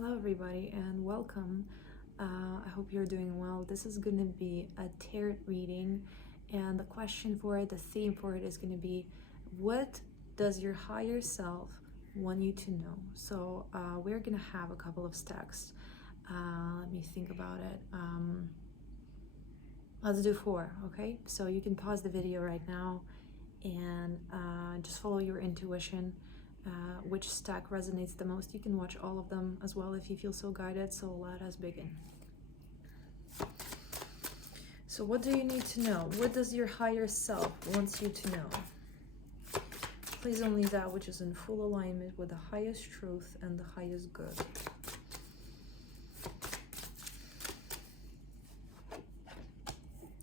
Hello everybody and welcome. I hope you're doing well. This is going to be a tarot reading, and the question for it, the theme for it is going to be, what does your higher self want you to know? So we're going to have a couple of stacks. Let me think about it. Let's do 4, okay? So you can pause the video right now and just follow your intuition. Which stack resonates the most. You can watch all of them as well if you feel so guided. So let us begin. So what do you need to know? What does your higher self wants you to know? Please only that which is in full alignment with the highest truth and the highest good.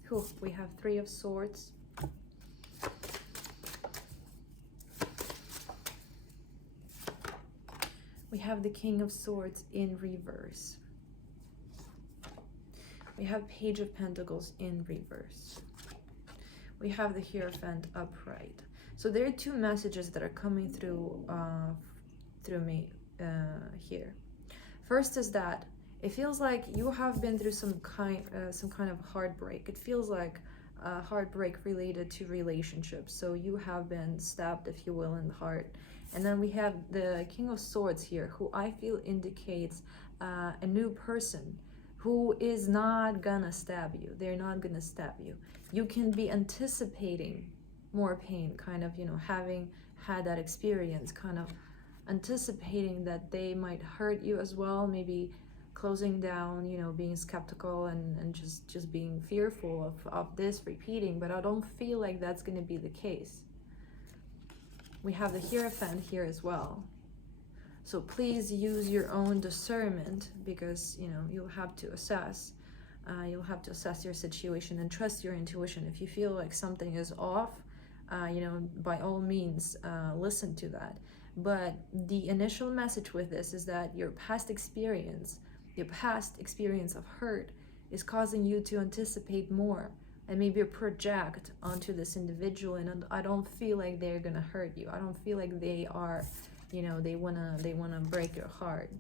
Whew, we have 3 of Swords. We have the King of Swords in reverse. We have Page of Pentacles in reverse. We have the Hierophant upright. So there are 2 messages that are coming through me here. First is that it feels like you have been through some kind of heartbreak. It feels like a heartbreak related to relationships. So you have been stabbed, if you will, in the heart. And then we have the King of Swords here, who I feel indicates a new person who is not gonna stab you. They're not gonna stab you. You can be anticipating more pain, kind of, having had that experience, kind of anticipating that they might hurt you as well, maybe closing down, being skeptical and just being fearful of this repeating. But I don't feel like that's gonna be the case. We have the Hierophant here as well. So please use your own discernment, because you'll have to assess. You'll have to assess your situation and trust your intuition. If you feel like something is off, by all means, listen to that. But the initial message with this is that your past experience of hurt is causing you to anticipate more and maybe project onto this individual, and I don't feel like they're gonna hurt you. I don't feel like they are, they wanna break your heart.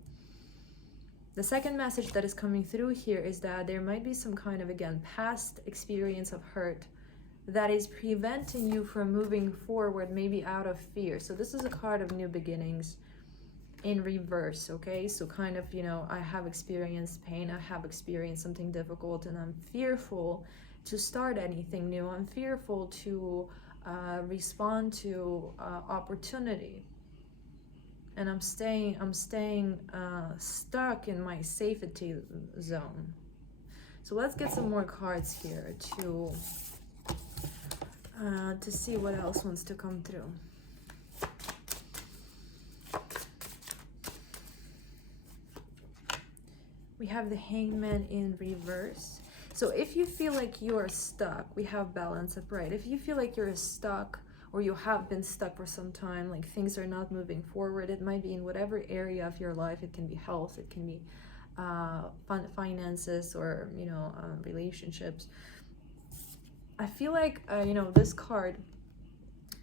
The second message that is coming through here is that there might be some kind of, again, past experience of hurt that is preventing you from moving forward, maybe out of fear. So this is a card of new beginnings in reverse, okay? So kind of, I have experienced pain, I have experienced something difficult, and I'm fearful to start anything new. I'm fearful to respond to opportunity, and I'm staying stuck in my safety zone. So let's get some more cards here to see what else wants to come through. We have the Hangman in reverse. So if you feel like you are stuck, we have Balance upright. If you feel like you're stuck, or you have been stuck for some time, like things are not moving forward, it might be in whatever area of your life. It can be health, it can be finances, or relationships. I feel like this card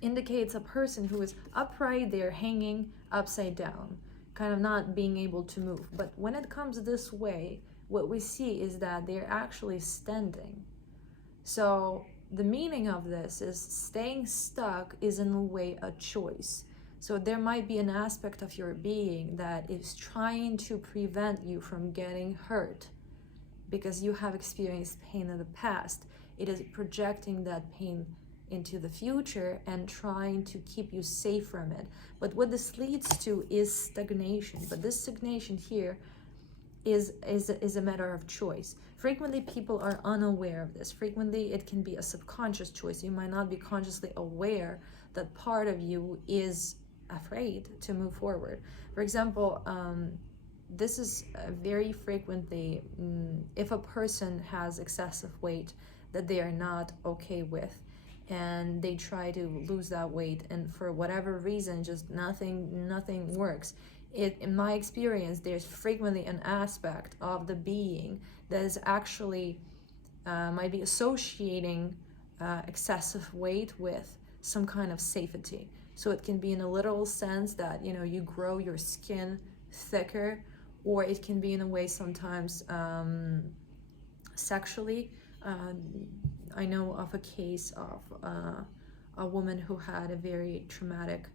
indicates a person who is upright, they're hanging upside down, kind of not being able to move. But when it comes this way, what we see is that they're actually standing. So the meaning of this is staying stuck is in a way a choice. So there might be an aspect of your being that is trying to prevent you from getting hurt because you have experienced pain in the past. It is projecting that pain into the future and trying to keep you safe from it. But what this leads to is stagnation. But this stagnation here is a matter of choice. Frequently people are unaware of this. Frequently it can be a subconscious choice. You might not be consciously aware that part of you is afraid to move forward. For example, this is very frequently if a person has excessive weight that they are not okay with, and they try to lose that weight, and for whatever reason just nothing works. In my experience, there's frequently an aspect of the being that is actually might be associating excessive weight with some kind of safety. So it can be in a literal sense that you grow your skin thicker, or it can be in a way sometimes sexually. I know of a case of a woman who had a very traumatic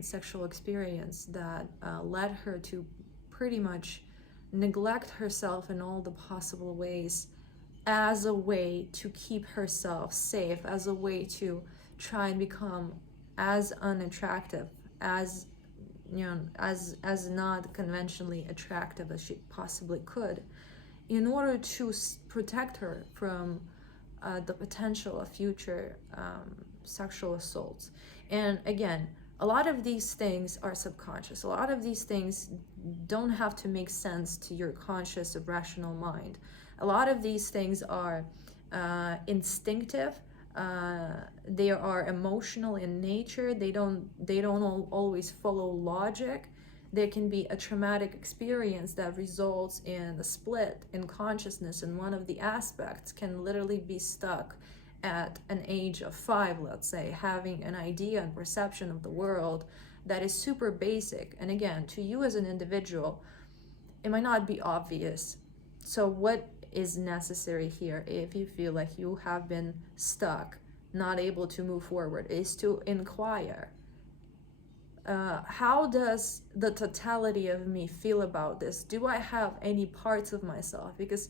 sexual experience that led her to pretty much neglect herself in all the possible ways as a way to keep herself safe, as a way to try and become as unattractive as as not conventionally attractive as she possibly could, in order to protect her from the potential of future sexual assaults. And again, a lot of these things are subconscious. A lot of these things don't have to make sense to your conscious or rational mind. A lot of these things are instinctive. They are emotional in nature. They don't always follow logic. There can be a traumatic experience that results in a split in consciousness, and one of the aspects can literally be stuck at an age of 5, let's say, having an idea and perception of the world that is super basic. And again, to you as an individual, it might not be obvious. So what is necessary here, if you feel like you have been stuck, not able to move forward, is to inquire, how does the totality of me feel about this? Do I have any parts of myself? Because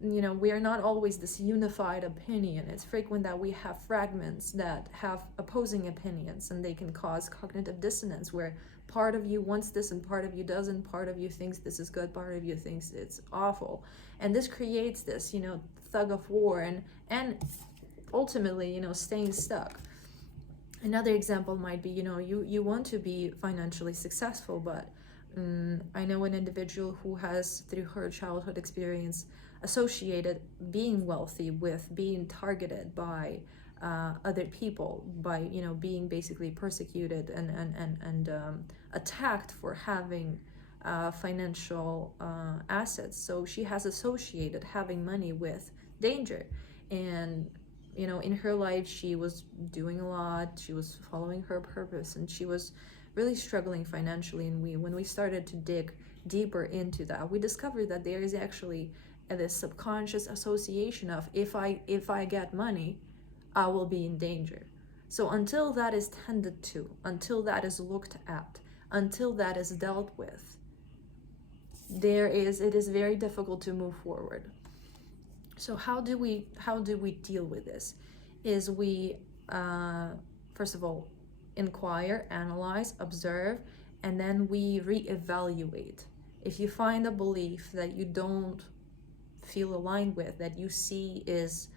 we are not always this unified opinion. It's frequent that we have fragments that have opposing opinions, and they can cause cognitive dissonance, where part of you wants this and part of you doesn't, part of you thinks this is good, part of you thinks it's awful. And this creates this, tug of war and ultimately, staying stuck. Another example might be, you want to be financially successful, but I know an individual who has, through her childhood experience, associated being wealthy with being targeted by other people, by being basically persecuted and attacked for having financial assets. So she has associated having money with danger. And in her life, she was doing a lot, she was following her purpose, and she was really struggling financially. And when we started to dig deeper into that, we discovered that there is actually this subconscious association of, if I get money, I will be in danger. So until that is tended to, until that is looked at, until that is dealt with, it is very difficult to move forward. So how do we deal with this? Is we first of all inquire, analyze, observe, and then we reevaluate. If you find a belief that you don't feel aligned with, that you see is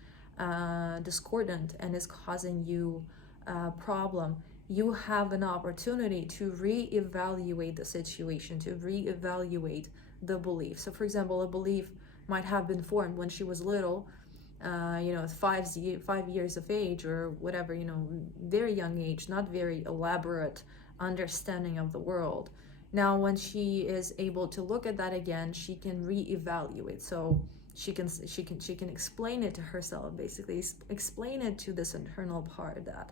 discordant and is causing you a problem, you have an opportunity to reevaluate the situation, to reevaluate the belief. So for example, a belief might have been formed when she was little, 5 years of age or whatever, very young age, not very elaborate understanding of the world. Now when she is able to look at that again, she can reevaluate. So she can explain it to herself, basically explain it to this internal part that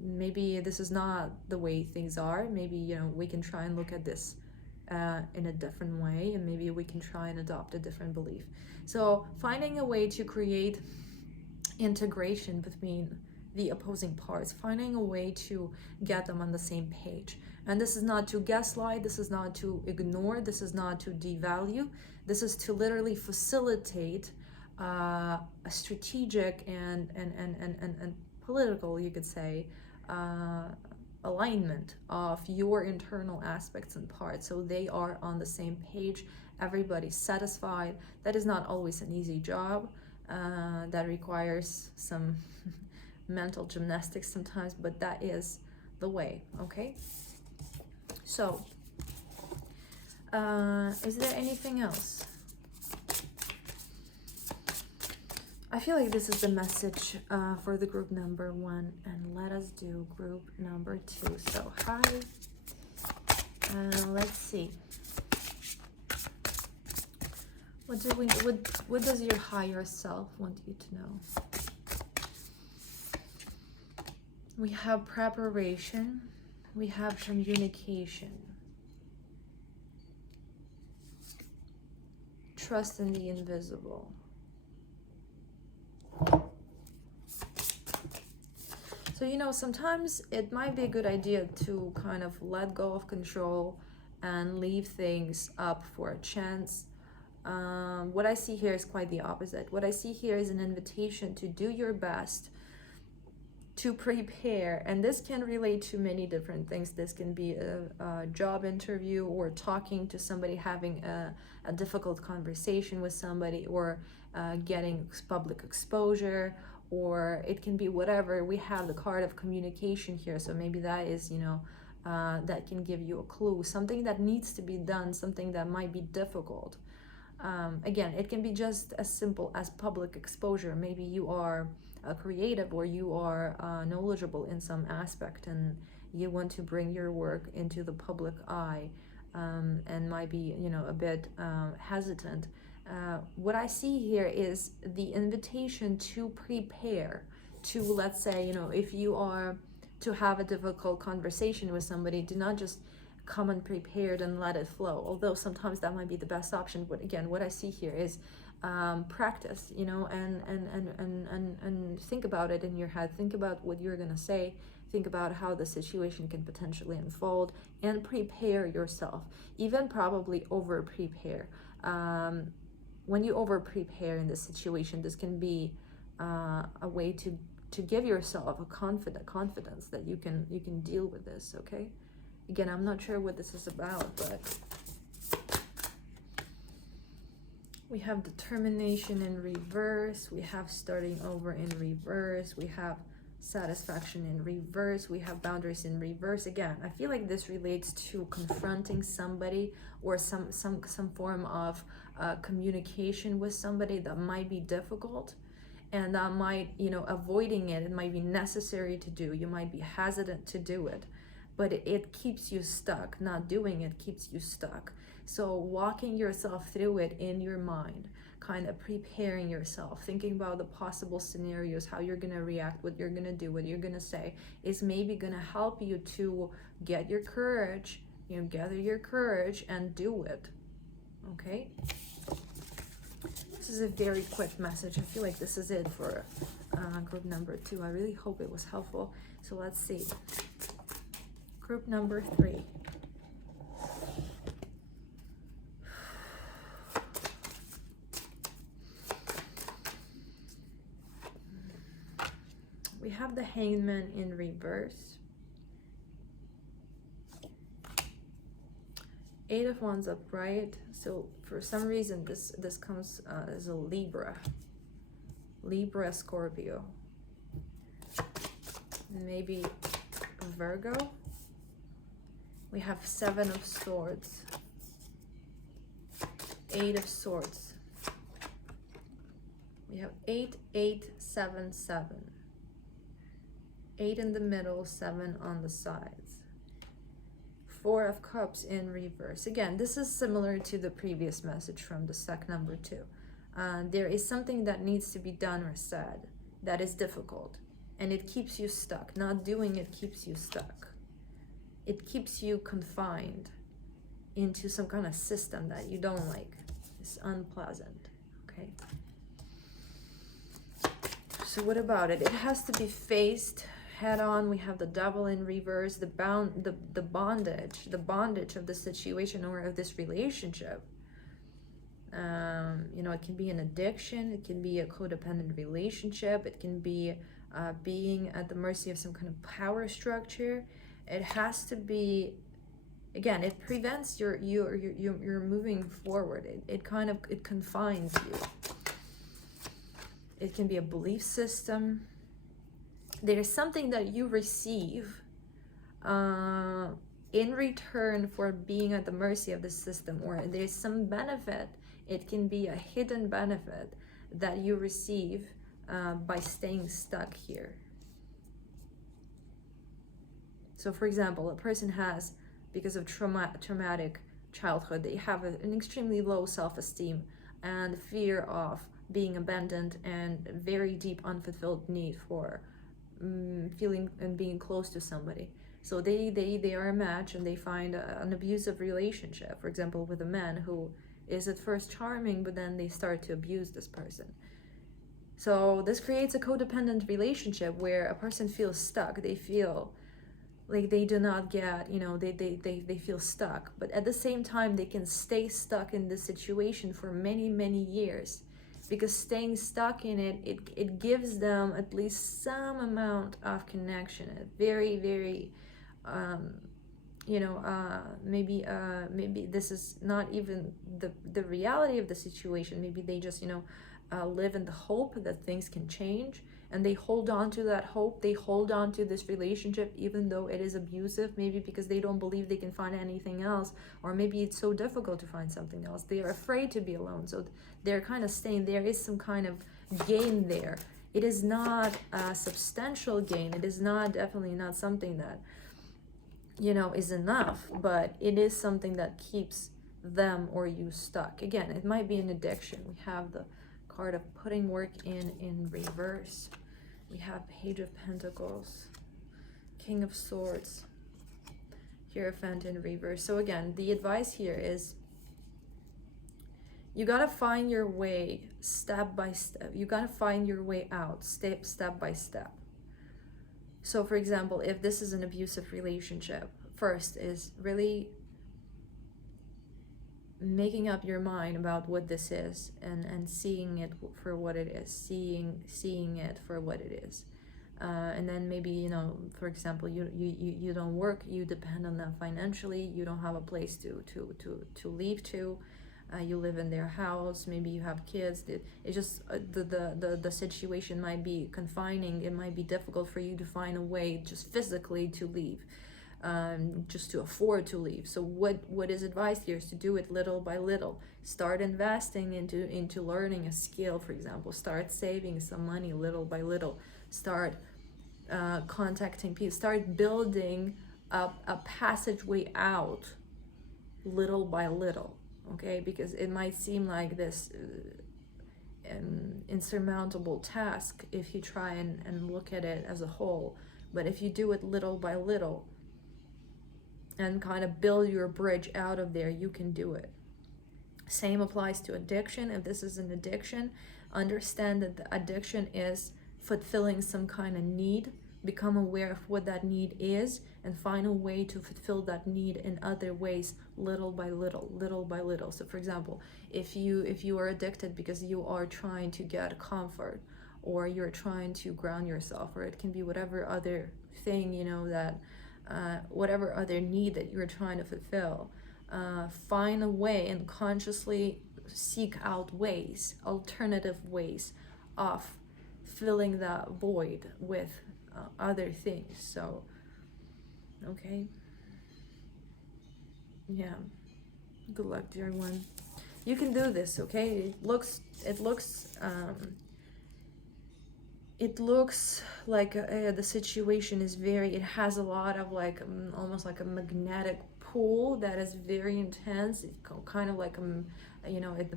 maybe this is not the way things are. Maybe we can try and look at this in a different way, and maybe we can try and adopt a different belief. So finding a way to create integration between the opposing parts, finding a way to get them on the same page. And this is not to gaslight, this is not to ignore, this is not to devalue, this is to literally facilitate a strategic and political, you could say, alignment of your internal aspects and parts, so they are on the same page, everybody's satisfied. That is not always an easy job. That requires some mental gymnastics sometimes, but that is the way. Okay, so is there anything else? I feel like this is the message for the group number 1, and let us do group number 2. So hi, let's see. What does your higher self want you to know? We have preparation, We have communication. Trust in the invisible. So, you know, sometimes it might be a good idea to kind of let go of control and leave things up for a chance. What I see here is quite the opposite. What I see here is an invitation to do your best to prepare, and this can relate to many different things. This can be a job interview, or talking to somebody, having a difficult conversation with somebody, or getting public exposure, or it can be whatever. We have the card of communication here, so maybe that is, you know, that can give you a clue, something that needs to be done, something that might be difficult. Again, it can be just as simple as public exposure. Maybe you are creative, or you are knowledgeable in some aspect, and you want to bring your work into the public eye, and might be, you know, a bit hesitant. What I see here is the invitation to prepare, to, let's say, you know, if you are to have a difficult conversation with somebody, do not just come unprepared and let it flow, although sometimes that might be the best option. But again, what I see here is practice, you know, and think about it in your head. Think about what you're gonna say. Think about how the situation can potentially unfold, and prepare yourself. Even probably over prepare. When you over prepare in this situation, this can be a way to give yourself a confidence that you can deal with this. Okay. Again, I'm not sure what this is about, but we have determination in reverse. We have starting over in reverse. We have satisfaction in reverse. We have boundaries in reverse. Again, I feel like this relates to confronting somebody, or some form of communication with somebody that might be difficult, and that might, you know, avoiding it might be necessary to do. You might be hesitant to do it, but it keeps you stuck. Not doing it keeps you stuck. So walking yourself through it in your mind, kind of preparing yourself, thinking about the possible scenarios, how you're going to react, what you're going to do, what you're going to say, is maybe going to help you to get your courage, you know, gather your courage and do it. Okay? This is a very quick message. I feel like this is it for group number 2. I really hope it was helpful. So let's see. Group number 3. We have the Hangman in reverse. 8 of Wands upright. So for some reason this comes as a Libra Scorpio, maybe Virgo. We have 7 of Swords, 8 of Swords. We have 8, 8, 7, 7. 8 in the middle, 7 on the sides. 4 of Cups in reverse. Again, this is similar to the previous message from the deck number 2. There is something that needs to be done or said that is difficult, and it keeps you stuck. Not doing it keeps you stuck. It keeps you confined into some kind of system that you don't like. It's unpleasant. Okay. So what about it? It has to be faced head on. We have the Devil in reverse, the bondage of the situation or of this relationship. You know, it can be an addiction, it can be a codependent relationship, it can be being at the mercy of some kind of power structure. It has to be, again, it prevents your moving forward. It confines you. It can be a belief system. There is something that you receive in return for being at the mercy of the system, or there's some benefit. It can be a hidden benefit that you receive by staying stuck here. So for example, a person has, because of traumatic childhood, they have an extremely low self-esteem and fear of being abandoned, and very deep unfulfilled need for feeling and being close to somebody. So they are a match, and they find an abusive relationship, for example, with a man who is at first charming, but then they start to abuse this person. So this creates a codependent relationship where a person feels stuck. They feel like they do not get, they feel stuck, but at the same time they can stay stuck in this situation for many years, because staying stuck in it gives them at least some amount of connection, a very maybe this is not even the reality of the situation. Maybe they just live in the hope that things can change, and they hold on to that hope. They hold on to this relationship even though it is abusive, maybe because they don't believe they can find anything else, or maybe it's so difficult to find something else. They are afraid to be alone, so they're kind of staying. There is some kind of gain there. It is not a substantial gain. It is not, definitely not something that is enough, but it is something that keeps them or you stuck. Again, it might be an addiction. We have the card of putting work in reverse. We have Page of Pentacles, King of Swords, Hierophant in reverse. So again, the advice here is you gotta find your way step by step. You gotta find your way out step by step. So for example, if this is an abusive relationship, first is really making up your mind about what this is, and seeing it for what it is, seeing it for what it is. And then maybe, for example, you don't work, you depend on them financially, you don't have a place to leave to. You live in their house, maybe you have kids. It's just the situation might be confining. It might be difficult for you to find a way just physically to leave, just to afford to leave. So what is advised here is to do it little by little. Start investing into learning a skill, for example. Start saving some money little by little. Start contacting people. Start building up a passageway out little by little. Okay, because it might seem like this insurmountable task if you try and look at it as a whole, but if you do it little by little and kind of build your bridge out of there, you can do it. Same applies to addiction. If this is an addiction, understand that the addiction is fulfilling some kind of need. Become aware of what that need is and find a way to fulfill that need in other ways, little by little. So for example, if you are addicted because you are trying to get comfort, or you're trying to ground yourself, or it can be whatever other thing, that whatever other need that you're trying to fulfill, find a way and consciously seek out ways, alternative ways of filling that void with other things. So okay, yeah, good luck, dear one. You can do this. Okay, it looks like the situation is it has a lot of almost like a magnetic pull that is very intense. It's kind of like the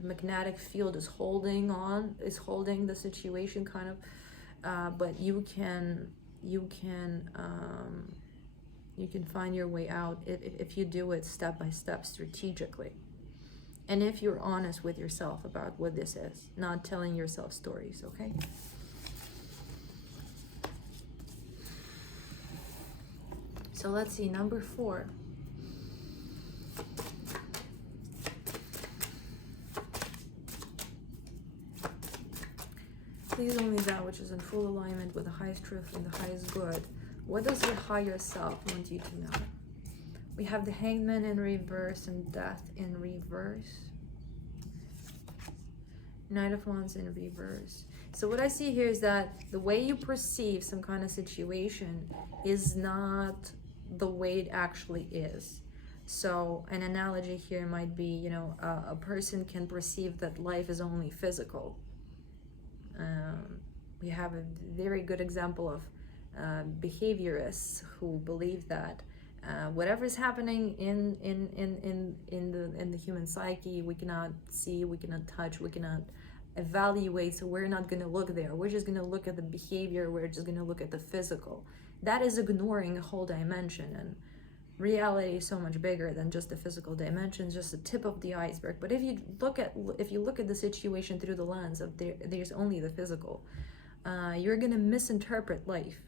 magnetic field is holding the situation kind of, but you can find your way out if you do it step by step, strategically, and if you're honest with yourself about what this is, not telling yourself stories. Okay, so let's see, number 4. Please only that which is in full alignment with the highest truth and the highest good. What does your higher self want you to know? We have the Hangman in reverse and Death in reverse. Knight of Wands in reverse. So what I see here is that the way you perceive some kind of situation is not the way it actually is. So an analogy here might be, a person can perceive that life is only physical. We have a very good example of behaviorists who believe that whatever is happening in the human psyche, we cannot see, we cannot touch, we cannot evaluate, so we're not going to look there. We're just going to look at the behavior. We're just going to look at the physical. that is ignoring a whole dimension, and reality is so much bigger than just the physical dimensions, just the tip of the iceberg. But if you look at the situation through the lens of there's only the physical, you're gonna misinterpret life.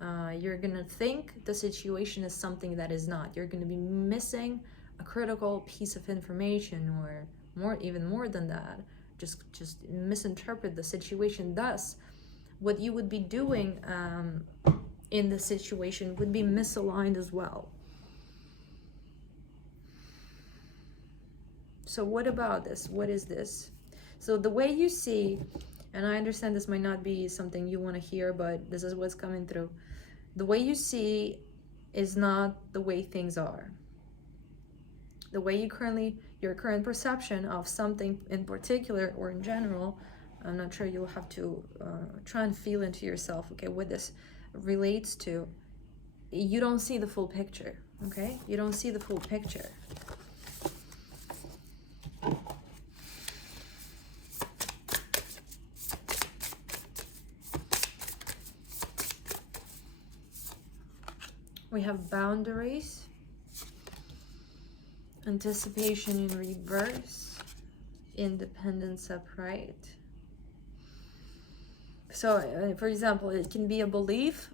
You're gonna think the situation is something that is not. You're gonna be missing a critical piece of information, or even more than that. Just misinterpret the situation. Thus, what you would be doing in the situation would be misaligned as well. So what about this? What is this? So the way you see, and I understand this might not be something you want to hear, but this is what's coming through. The way you see is not the way things are. The way your current perception of something in particular or in general, I'm not sure, you'll have to try and feel into yourself, okay, what this relates to. You don't see the full picture, okay? You don't see the full picture. We have boundaries, anticipation in reverse, independence upright. So, for example, it can be a belief.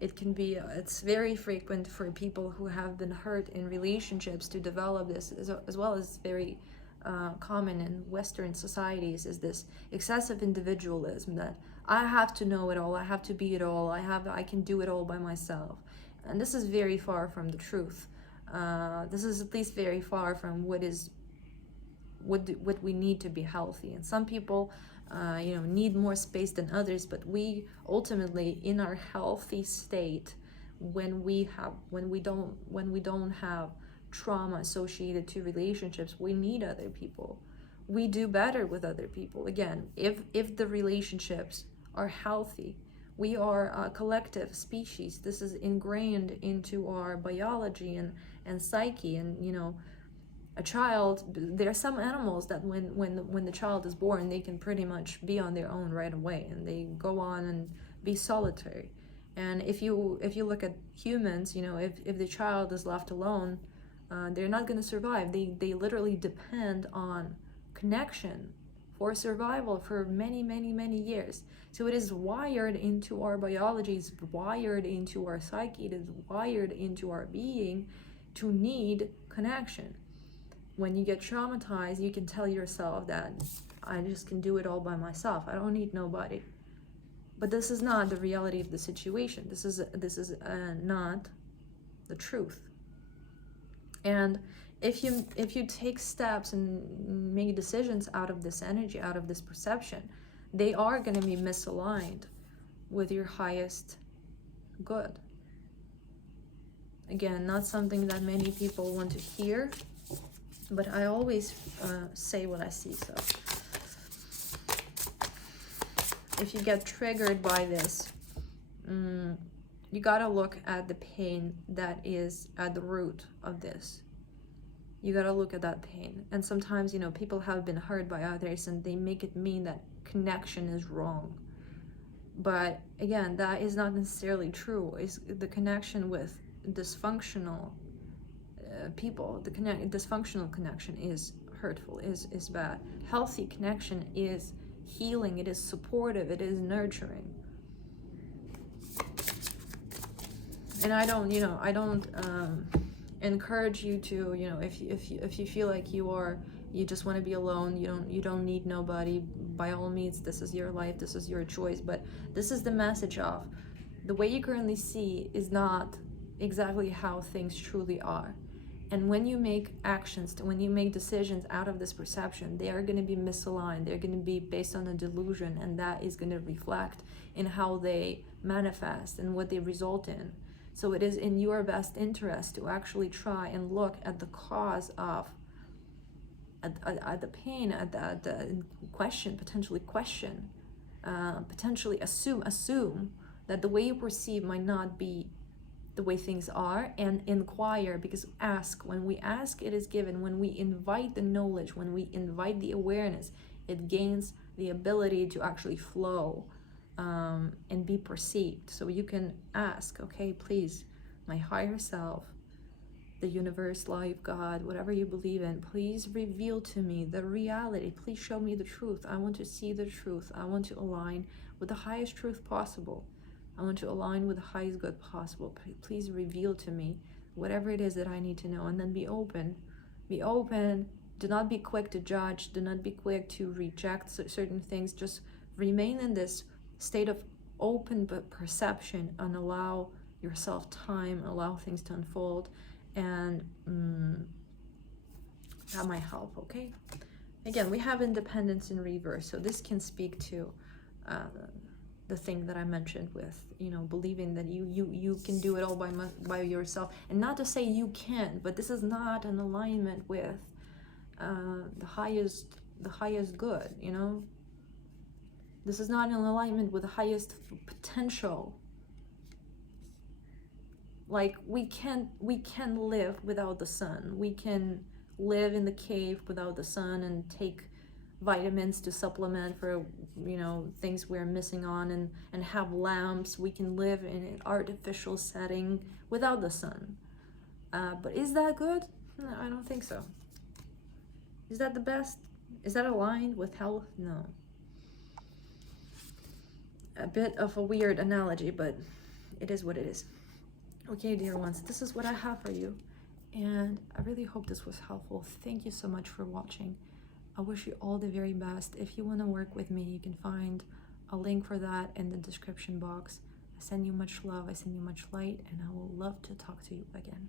It's very frequent for people who have been hurt in relationships to develop this, as well as very common in Western societies, is this excessive individualism that I have to know it all, I have to be it all, I can do it all by myself. And this is very far from the truth. This is at least very far from what we need to be healthy. And some people need more space than others, but we ultimately, in our healthy state, when we don't have trauma associated to relationships, we need other people. We do better with other people. Again, if the relationships are healthy, we are a collective species. This is ingrained into our biology and psyche. And a child, there are some animals that when the child is born, they can pretty much be on their own right away, and they go on and be solitary. And if you look at humans, if the child is left alone, they're not going to survive. They literally depend on connection for survival for many, many, many years. So it is wired into our biology, it's wired into our psyche, it is wired into our being to need connection. When you get traumatized, you can tell yourself that I just can do it all by myself. I don't need nobody. But this is not the reality of the situation. This is not the truth. And if you take steps and make decisions out of this energy, out of this perception, they are going to be misaligned with your highest good. Again, not something that many people want to hear, but I always say what I see. So if you get triggered by this, you gotta look at the pain that is at the root of this. You gotta look at that pain. And sometimes, people have been hurt by others and they make it mean that connection is wrong. But again, that is not necessarily true. It's the connection with dysfunctional people. The dysfunctional connection is hurtful, is bad. Healthy connection is healing, it is supportive, it is nurturing. And I don't encourage you to, if you feel like you just want to be alone, you don't need nobody, by all means, this is your life, this is your choice. But this is the message of the way you currently see is not exactly how things truly are. And when you make actions, when you make decisions out of this perception, they are going to be misaligned. They're going to be based on a delusion, and that is going to reflect in how they manifest and what they result in. So it is in your best interest to actually try and look at the cause of, at the pain, at the question, potentially assume that the way you perceive might not be the way things are, and inquire, because when we ask, it is given. When we invite the knowledge, when we invite the awareness, it gains the ability to actually flow and be perceived. So you can ask, okay, please, my higher self, the universe, life, God, whatever you believe in, please reveal to me the reality. Please show me the truth. I want to see the truth. I want to align with the highest truth possible. I want to align with the highest good possible. Please reveal to me whatever it is that I need to know, and then be open. Be open. Do not be quick to judge. Do not be quick to reject certain things. Just remain in this state of open perception and allow yourself time, allow things to unfold, and that might help. Okay, again, we have independence in reverse, so this can speak to the thing that I mentioned with, you know, believing that you can do it all by yourself. And not to say you can't, but this is not an alignment with the highest good, you know. This is not in alignment with the highest potential. Like, we can live without the sun. We can live in the cave without the sun and take vitamins to supplement for, you know, things we're missing on, and have lamps. We can live in an artificial setting without the sun. But is that good? No, I don't think so. Is that the best? Is that aligned with health? No. A bit of a weird analogy, but it is what it is. Okay, dear ones, this is what I have for you, and I really hope this was helpful. Thank you so much for watching. I wish you all the very best. If you want to work with me, you can find a link for that in the description box. I send you much love, I send you much light, and I will love to talk to you again.